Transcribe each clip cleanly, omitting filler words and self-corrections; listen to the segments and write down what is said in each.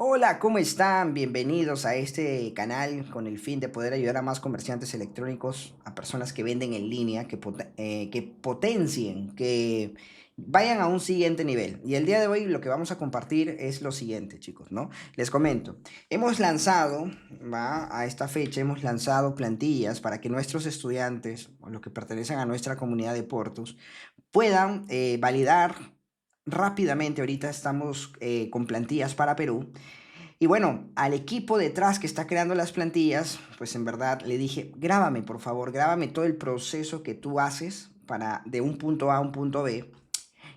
Hola, ¿cómo están? Bienvenidos a este canal con el fin de poder ayudar a más comerciantes electrónicos, a personas que venden en línea, que potencien, que vayan a un siguiente nivel. Y el día de hoy lo que vamos a compartir es lo siguiente, chicos, ¿no? Les comento, hemos lanzado, a esta fecha, hemos lanzado plantillas para que nuestros estudiantes, o los que pertenecen a nuestra comunidad de Portus, puedan validar rápidamente. Ahorita estamos con plantillas para Perú y bueno, al equipo detrás que está creando las plantillas, pues en verdad le dije, grábame por favor, grábame todo el proceso que tú haces para de un punto A a un punto B.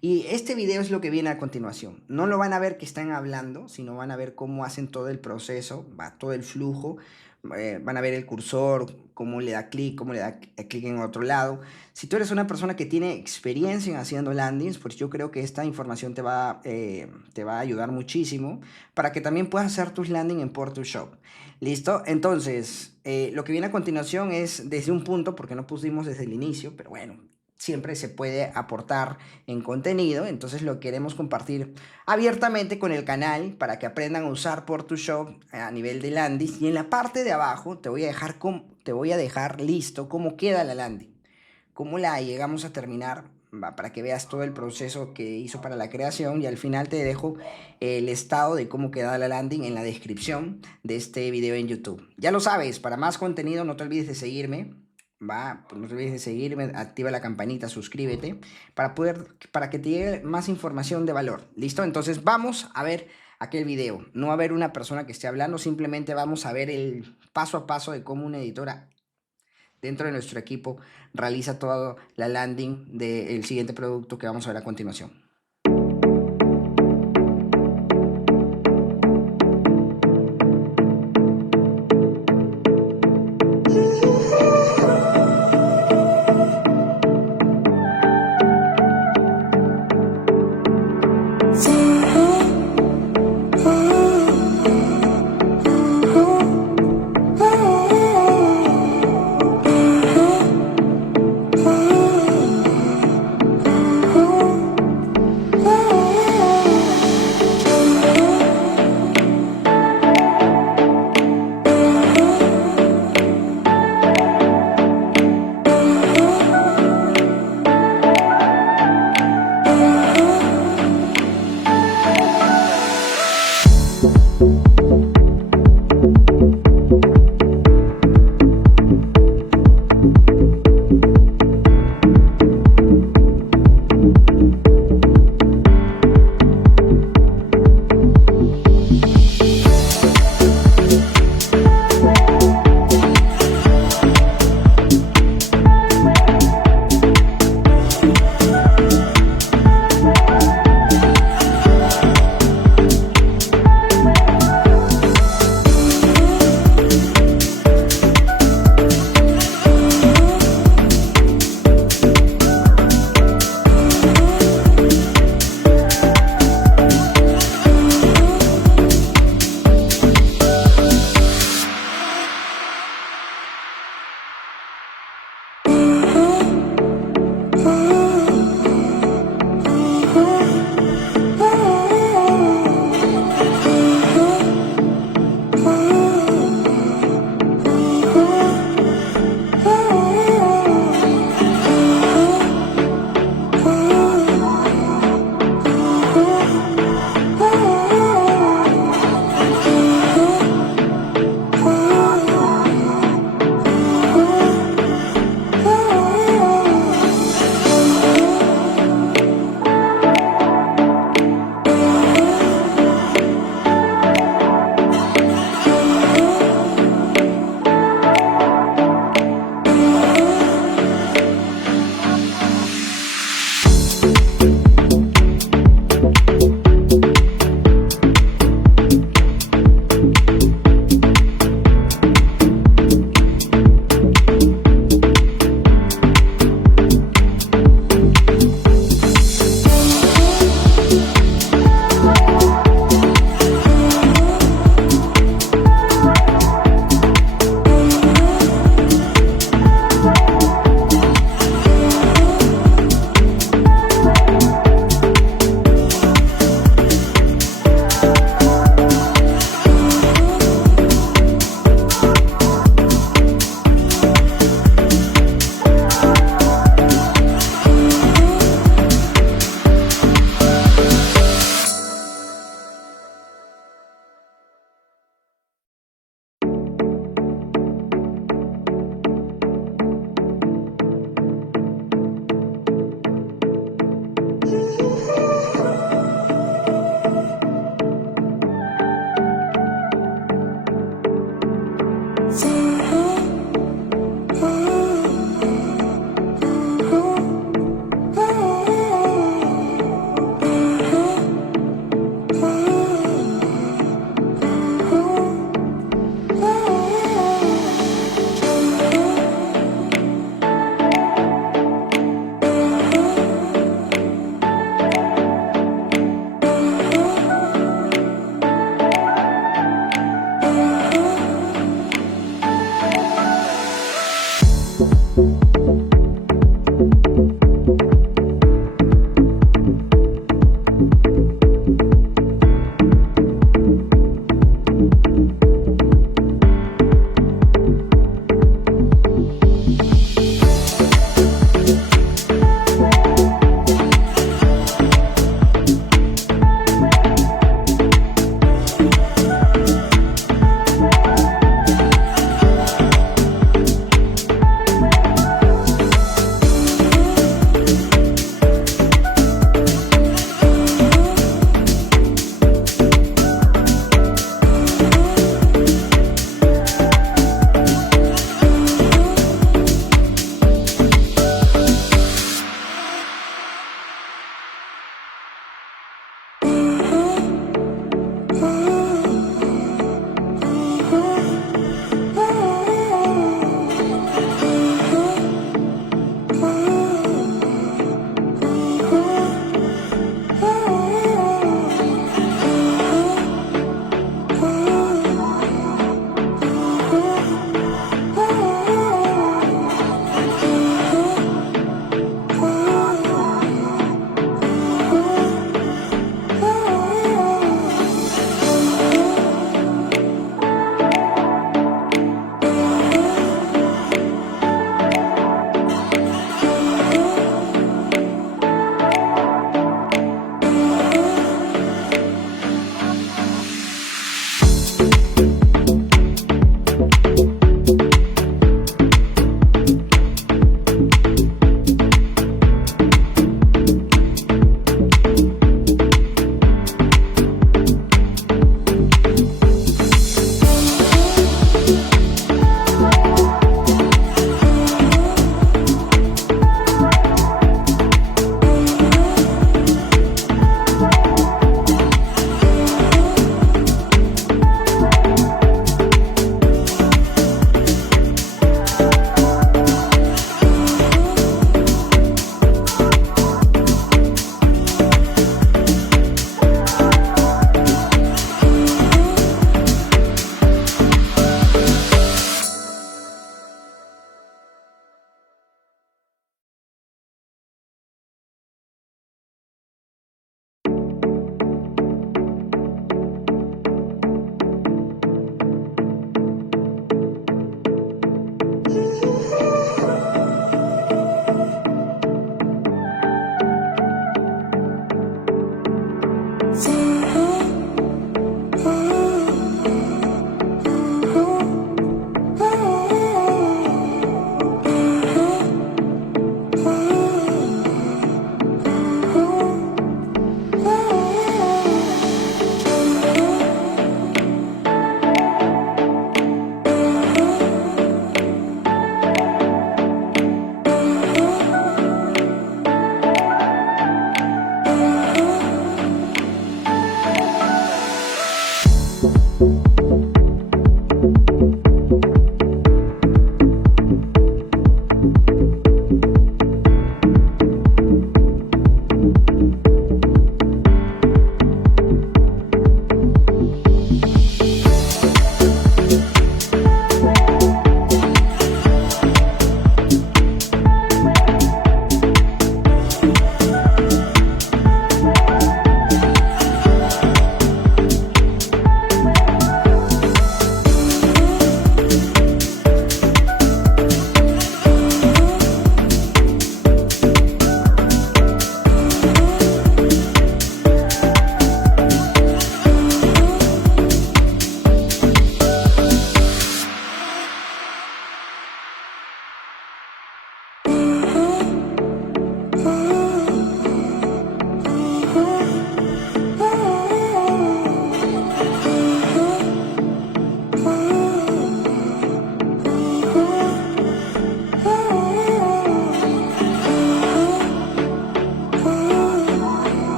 Y este video es lo que viene a continuación. No lo van a ver que están hablando, sino van a ver cómo hacen todo el proceso, va todo el flujo. Van a ver el cursor, cómo le da clic, cómo le da clic en otro lado. Si tú eres una persona que tiene experiencia en haciendo landings, pues yo creo que esta información te va a ayudar muchísimo para que también puedas hacer tus landing en PortuShop. ¿Listo? Entonces, lo que viene a continuación es desde un punto, porque no pusimos desde el inicio, pero bueno, siempre se puede aportar en contenido, entonces lo queremos compartir abiertamente con el canal para que aprendan a usar PortuShop a nivel de landing. Y en la parte de abajo te voy a dejar listo cómo queda la landing, cómo la llegamos a terminar, para que veas todo el proceso que hizo para la creación, y al final te dejo el estado de cómo queda la landing en la descripción de este video en YouTube. Ya lo sabes, para más contenido no te olvides de seguirme. Pues no te olvides de seguirme, activa la campanita, suscríbete para que te llegue más información de valor. ¿Listo? Entonces vamos a ver aquel video. No va a haber una persona que esté hablando, simplemente vamos a ver el paso a paso de cómo una editora dentro de nuestro equipo realiza toda la landing del siguiente producto que vamos a ver a continuación.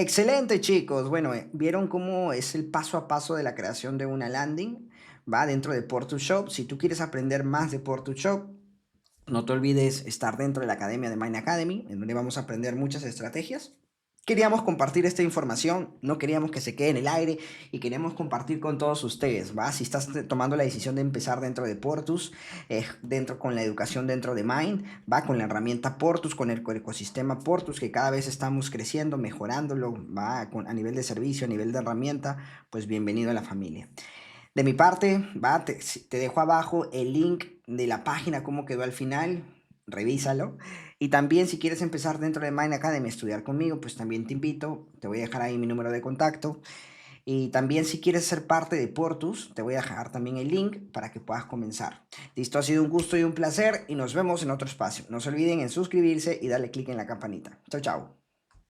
Excelente, chicos. Bueno, vieron cómo es el paso a paso de la creación de una landing, va dentro de Port2Shop. Si tú quieres aprender más de Port2Shop, no te olvides estar dentro de la academia de Mind Academy, en donde vamos a aprender muchas estrategias. Queríamos compartir esta información, no queríamos que se quede en el aire y queríamos compartir con todos ustedes, ¿va? Si estás tomando la decisión de empezar dentro de Portus, dentro con la educación dentro de Mind, va con la herramienta Portus, con el ecosistema Portus, que cada vez estamos creciendo, mejorándolo, va a nivel de servicio, a nivel de herramienta, pues bienvenido a la familia. De mi parte, va, te dejo abajo el link de la página, cómo quedó al final, revísalo. Y también si quieres empezar dentro de Mind Academy a estudiar conmigo, pues también te invito, te voy a dejar ahí mi número de contacto. Y también si quieres ser parte de Portus, te voy a dejar también el link para que puedas comenzar. Listo, ha sido un gusto y un placer y nos vemos en otro espacio. No se olviden en suscribirse y darle clic en la campanita. Chao, chao.